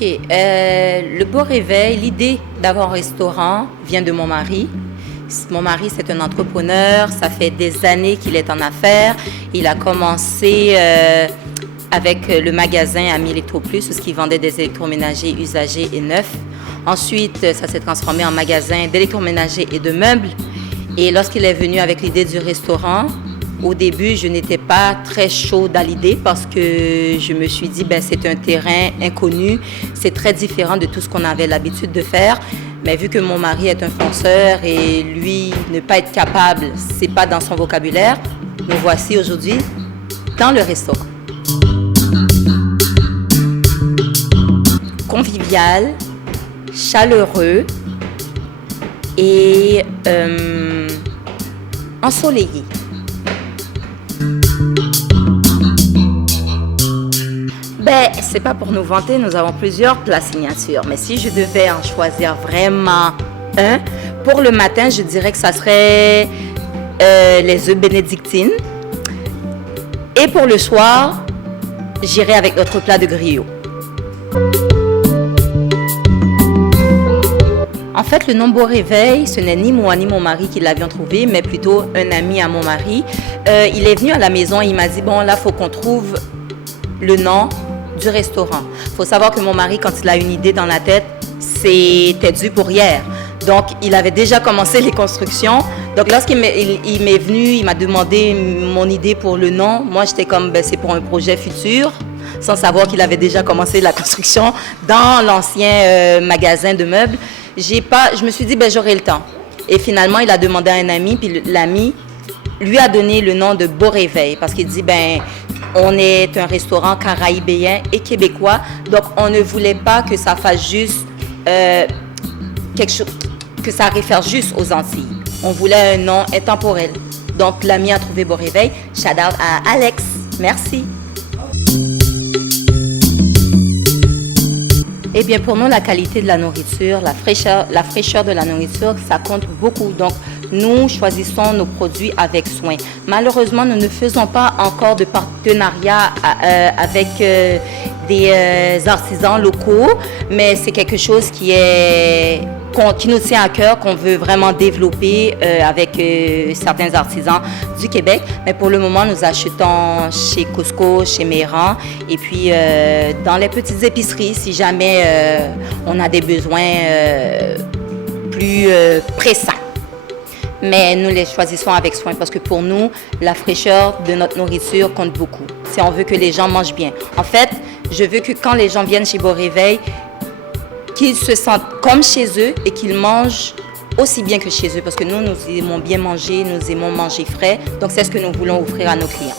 OK. Le beau réveil, l'idée d'avoir un restaurant vient de mon mari. Mon mari, c'est un entrepreneur. Ça fait des années qu'il est en affaires. Il a commencé avec le magasin Ami Electroplus, où il vendait des électroménagers usagés et neufs. Ensuite, ça s'est transformé en magasin d'électroménagers et de meubles. Et lorsqu'il est venu avec l'idée du restaurant, au début, je n'étais pas très chaude à l'idée parce que je me suis dit, c'est un terrain inconnu, c'est très différent de tout ce qu'on avait l'habitude de faire. Mais vu que mon mari est un fonceur et lui, ne pas être capable, c'est pas dans son vocabulaire, nous voici aujourd'hui dans le restaurant. Convivial, chaleureux et ensoleillé. C'est pas pour nous vanter, nous avons plusieurs plats signatures. Mais si je devais en choisir vraiment un, pour le matin, je dirais que ça serait les œufs bénédictines. Et pour le soir, j'irai avec notre plat de griot. En fait, le nom Beau Réveil, ce n'est ni moi ni mon mari qui l'avions trouvé, mais plutôt un ami à mon mari. Il est venu à la maison et il m'a dit, bon, là, il faut qu'on trouve le nom du restaurant. Il faut savoir que mon mari, quand il a une idée dans la tête, c'était dû pour hier. Donc, il avait déjà commencé les constructions. Donc, lorsqu'il m'est venu, il m'a demandé mon idée pour le nom. Moi, j'étais comme, c'est pour un projet futur, sans savoir qu'il avait déjà commencé la construction dans l'ancien magasin de meubles. Je me suis dit, j'aurai le temps. Et finalement, il a demandé à un ami, puis l'ami lui a donné le nom de Beau Réveil, parce qu'il dit, on est un restaurant caraïbéen et québécois, donc on ne voulait pas que ça fasse juste quelque chose, que ça réfère juste aux Antilles. On voulait un nom intemporel. Donc l'ami a trouvé Beau Réveil. Shout out à Alex. Merci. Eh bien, pour nous, la qualité de la nourriture, la fraîcheur de la nourriture, ça compte beaucoup. Donc, nous choisissons nos produits avec soin. Malheureusement, nous ne faisons pas encore de partenariat avec des artisans locaux, mais c'est quelque chose qui nous tient à cœur, qu'on veut vraiment développer avec certains artisans du Québec. Mais pour le moment, nous achetons chez Costco, chez Méran, et puis dans les petites épiceries, si jamais on a des besoins plus pressants. Mais nous les choisissons avec soin parce que pour nous, la fraîcheur de notre nourriture compte beaucoup. Si on veut que les gens mangent bien. En fait, je veux que quand les gens viennent chez Beau Réveil, qu'ils se sentent comme chez eux et qu'ils mangent aussi bien que chez eux. Parce que nous aimons bien manger, nous aimons manger frais. Donc, c'est ce que nous voulons offrir à nos clients.